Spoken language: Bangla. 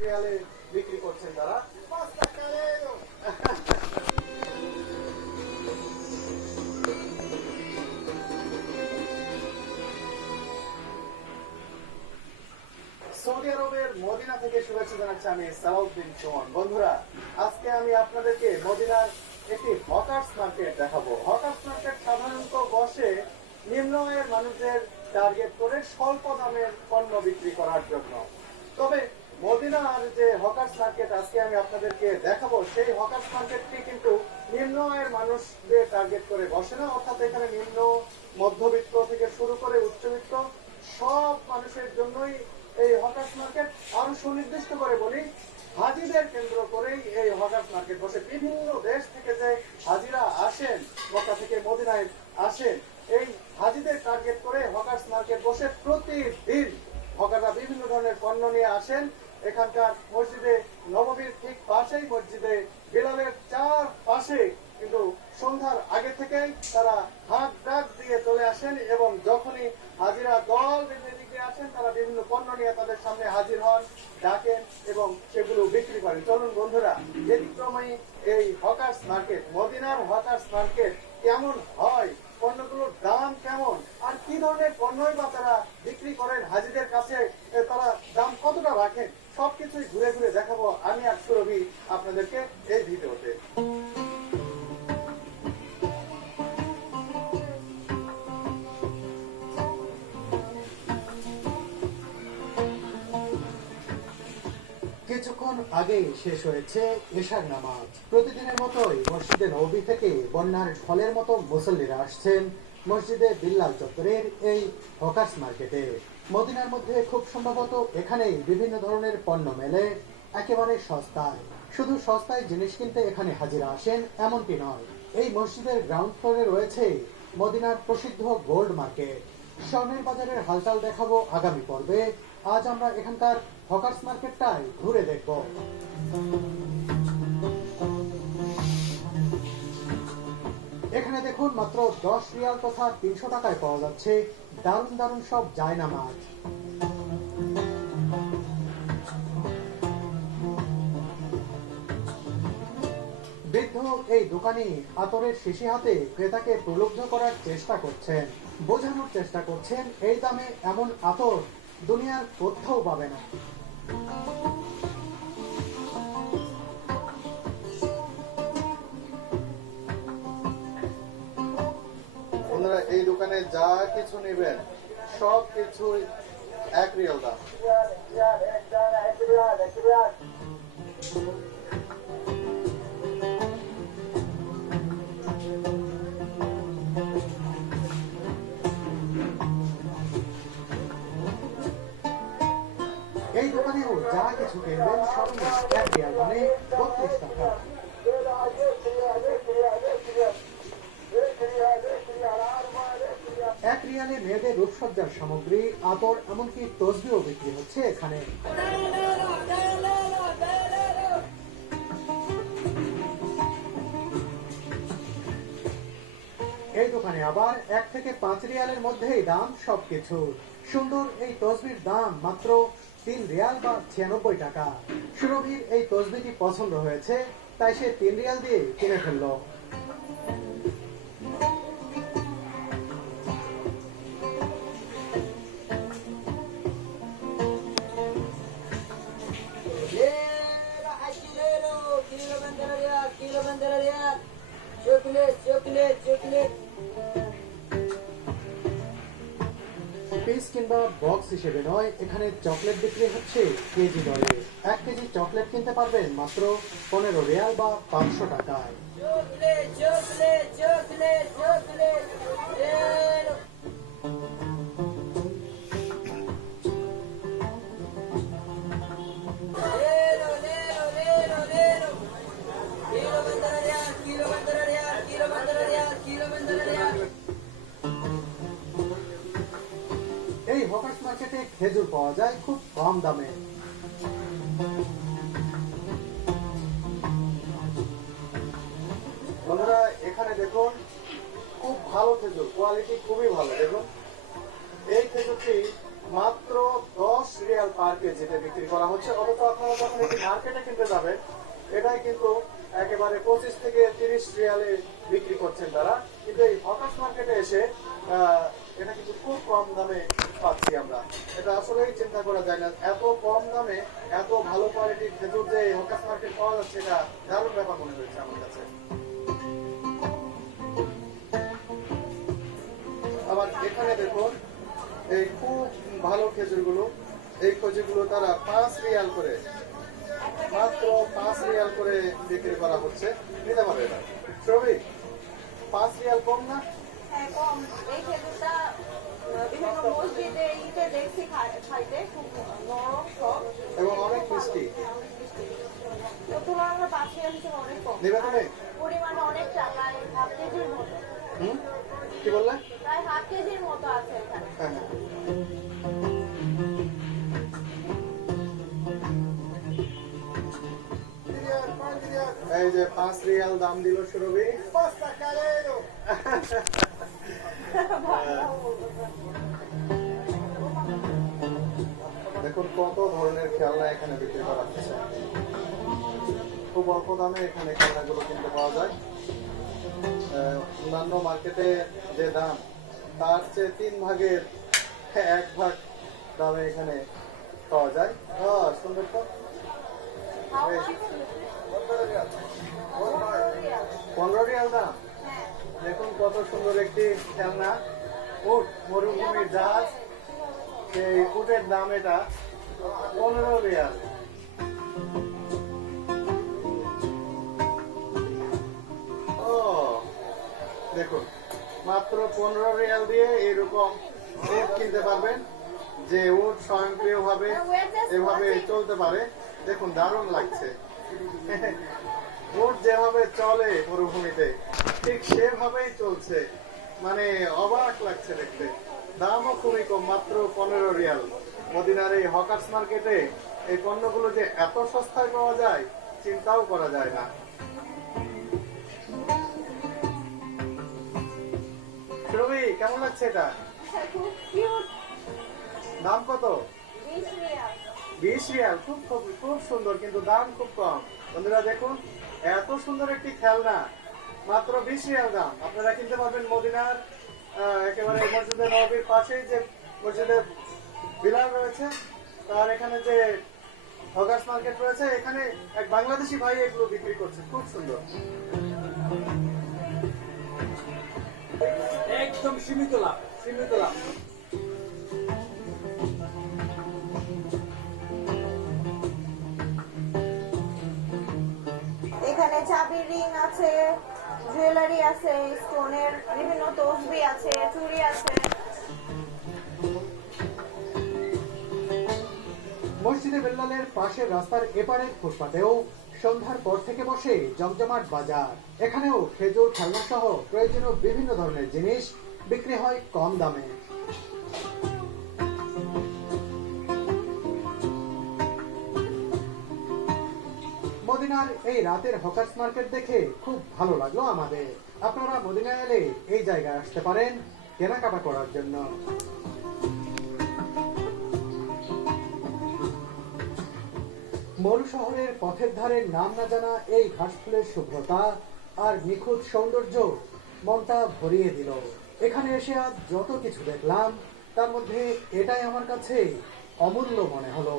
রিয়ালে বিক্রি করছেন তারা। সৌদি আরবের মদিনা থেকে শুভেচ্ছা জানাচ্ছি আমি সালাউদ্দিন সুমন। বন্ধুরা, আজকে আমি আপনাদেরকে মদিনার একটি হকার্স মার্কেট দেখাবো। হকার্স মার্কেট সাধারণত বসে নিম্ন আয়ের মানুষদের টার্গেট করে স্বল্প দামের পণ্য বিক্রি করার জন্য। তবে মদিনার যে হকার্স মার্কেট আজকে আমি আপনাদেরকে দেখাবো, সেই হকার্স মার্কেটটি কিন্তু নিম্ন আয়ের মানুষদের টার্গেট করে বসে না। অর্থাৎ এখানে নিম্ন মধ্যবিত্ত থেকে শুরু করে উচ্চবিত্ত সব মানুষের জন্যই এই হকার্স মার্কেট। আরো সুনির্দিষ্ট করে বলি, হাজিদের কেন্দ্র করেই এই হকার্স মার্কেট বসে। বিভিন্ন দেশ থেকে যে হাজিরা আসেন, মক্কা থেকে মদিনায় আসেন, এই হাজিদের টার্গেট করে হকার্স মার্কেট বসে। প্রতিদিন হকাররা বিভিন্ন ধরনের পণ্য নিয়ে আসেন। এখানকার মসজিদে নববীর ঠিক পাশেই, মসজিদে বিলালের চার পাশে কিন্তু সন্ধ্যার আগে থেকেই তারা হাত ডাক দিয়ে চলে আসেন এবং যখনই হাজিরা দল বেঁধে দিকে আসেন, তারা বিভিন্ন পণ্য নিয়ে তাদের সামনে হাজির হন, ডাকেন এবং সেগুলো বিক্রি করেন। চলুন বন্ধুরা, ব্যতিক্রমী এই হকার্স মার্কেট, মদিনার হকার্স মার্কেট কেমন হয়, পণ্যগুলোর দাম কেমন, আর কি ধরনের পণ্যই বা তারা বিক্রি করেন, হাজিদের কাছে তারা দাম কতটা রাখেন, সবকিছুই ঘুরে ঘুরে দেখাবো আমি আর সুরভি আপনাদেরকে এই ভিডিওতে। কিছুক্ষণ আগে শেষ হয়েছে এশার নামাজ। প্রতিদিনের মতোই মসজিদে নববী থেকে বন্যার ঢলের মতো মুসল্লিরা আসছেন মসজিদে বিল্লাল চত্বরের এই হকার্স মার্কেটে। মদিনার মধ্যে খুব সম্ভবত এখানেই বিভিন্ন ধরনের পণ্য মেলে একেবারে সস্তায়। শুধু সস্তায় জিনিস কিনতে এখানে হাজিরা আসেন এমনটি নয়, এই মসজিদের গ্রাউন্ড ফ্লোরে রয়েছে মদিনার প্রসিদ্ধ গোল্ড মার্কেট। স্বর্ণের বাজারের হালচাল দেখাবো আগামী পর্বে। আজ আমরা এখানকার হকার্স মার্কেটটাই ঘুরে দেখব। এখানে দেখুন, মাত্র 10 রিয়াল তথা 300 টাকায় পাওয়া যাচ্ছে দারুণ দারুণ সব জায়নামাজ। বৃদ্ধ এই দোকানি আতরের শিশি হাতে ক্রেতাকে প্রলুব্ধ করার চেষ্টা করছেন, বোঝানোর চেষ্টা করছেন এই দামে এমন আতর দুনিয়ার কোথাও পাবে না। আপনারা এই দোকানে যা কিছু নেবেন সব কিছুই 1 রিয়াল দাম। এই দোকানেও যা কিছু কিনবেন সব 1 রিয়াল মানে 32 টাকা। এক রিয়ালে মেয়েদের রূপসজ্জার সামগ্রী, আতর, এমনকি তসবিও বিক্রি হচ্ছে এখানে। এই দোকানে আবার 1 থেকে 5 রিয়ালের মধ্যেই দাম সবকিছু। সুন্দর এই তসবির দাম মাত্র 3 রিয়াল বা 96 টাকা। সুরভির এই তসবিটি পছন্দ হয়েছে, তাই সে 3 রিয়াল দিয়ে কিনে ফেললো। পিস কিংবা বক্স হিসেবে নয়, এখানে চকলেট বিক্রি হচ্ছে কেজি দরে। 1 কেজি চকলেট কিনতে পারবেন মাত্র 15 রিয়াল বা 500 টাকায়। এই হকার্স মার্কেটে খেজুর পাওয়া যায় খুব কম দামে। বন্ধুরা, এখানে দেখুন খুব ভালো খেজুর, কোয়ালিটি খুবই ভালো। দেখুন এই খেজুরটি মাত্র 10 রিয়াল পার কেজিতে বিক্রি করা হচ্ছে, অথচ আপনারা যখন একটি মার্কেটে কিনতে যাবেন এটাই কিন্তু একেবারে 25 থেকে 30 রিয়ালে বিক্রি করছেন তারা। কিন্তু এই হকার্স মার্কেটে এসে এটা কিন্তু খুব কম দামে পাচ্ছি আমরা। এটা আসলেই চিন্তা করা যায় না, এত কম দামে এত ভালো কোয়ালিটির খেজুর যে হকার্স মার্কেট পাওয়া যাচ্ছে, এটা দারুণ ব্যাপার মনে হয়েছে আমার কাছে। আবার এখানে দেখুন এই খুব ভালো খেজুরগুলো, এই খেজুরগুলো তারা 5 রিয়াল করে, মাত্র 5 রিয়াল করে বিক্রি করা হচ্ছে। নিতে পারবে এটা শ্রমিক 5 রিয়াল কম না? হ্যাঁ, কম। এই খেজুরটা বিভিন্ন মসজিদে ঈদে দেখছি খাইতে খুব নরম সব এবং অনেক মিষ্টি। অনেক মিষ্টি। তো তুলনায় 5 রিয়াল হিসেবে অনেক কম। নেবে তুমি? পরিমাণে অনেকটা, প্রায় হাফ কেজির মতো। কি বললে? প্রায় হাফ কেজির মতো আছে এখানে। হ্যাঁ হ্যাঁ। এই যে 5 রিয়াল দাম দিল সুরভি। দেখুন কত ধরনের খেলনা এখানে বিক্রি করা হচ্ছে, খুব অল্প দামে এখানে খেলনাগুলো কিনতে পাওয়া যায়। অন্যান্য মার্কেটে যে দাম তার চেয়ে 3 ভাগের 1 ভাগ দামে এখানে পাওয়া যায়। সুন্দর তো। 15 রিয়াল দাম। দেখুন কত সুন্দর একটি খেলনা উট, মরুভূমির জাহাজ। এই উটের দাম এটা 15 রিয়াল। ও দেখুন মাত্র 15 রিয়াল দিয়ে এরকম উট কিনতে পারবেন, যে উট স্বয়ংক্রিয়ভাবে এভাবে চলতে পারে। দেখুন দারুণ লাগছে। উট যেভাবে চলে মরুভূমিতে ঠিক সেভাবেই চলছে, মানে অবাক লাগছে দেখতে। দামও খুবই কম, মাত্র 15 রিয়াল। মদিনার এই হকার্স মার্কেটে এই পণ্যগুলো যে এত সস্তায় পাওয়া যায় চিন্তাও করা যায় না। রবি কেমন লাগছে এটা? খুব কিউট। দাম কত? 20 রিয়াল। 20 রিয়াল। খুব খুব খুব সুন্দর, কিন্তু দাম খুব কম। বন্ধুরা দেখুন এত সুন্দর একটি খেলনা মাত্র 20 রিয়াল দাম। আপনারা কিনতে পারবেন মদিনার একেবারে মসজিদে নববীর পাশেই যে মসজিদে বিলাল রয়েছে, তার এখানে যে হকার্স মার্কেট রয়েছে, এখানে এক বাংলাদেশি ভাই এগুলো বিক্রি করছে, খুব সুন্দর। একদম সীমিত লাভ। সীমিত লাভ। এখানে চাবির রিং আছে, জুয়েলারি আছে, স্টোনের বিভিন্ন তসবি আছে, চুড়ি আছে। মসজিদে বেল্লালের পাশের রাস্তার এপারের ফুটপাতেও সন্ধ্যার পর থেকে বসে জমজমাট বাজার। এখানেও খেজুর, খেলনা সহ প্রয়োজনীয় বিভিন্ন ধরনের জিনিস বিক্রি হয় কম দামে। মদিনার এই রাতের হকার্স মার্কেট দেখে খুব ভালো লাগলো আমাদের। আপনারা মদিনা এলে এই জায়গায় আসতে পারেন কেনাকাটা করার জন্য। মরু শহরের পথের ধারে নাম না জানা এই ঘাসফুলের শুভ্রতা আর নিখুঁত সৌন্দর্য মনটা ভরিয়ে দিল। এখানে এসে আজ যত কিছু দেখলাম তার মধ্যে এটাই আমার কাছে অমূল্য মনে হলো।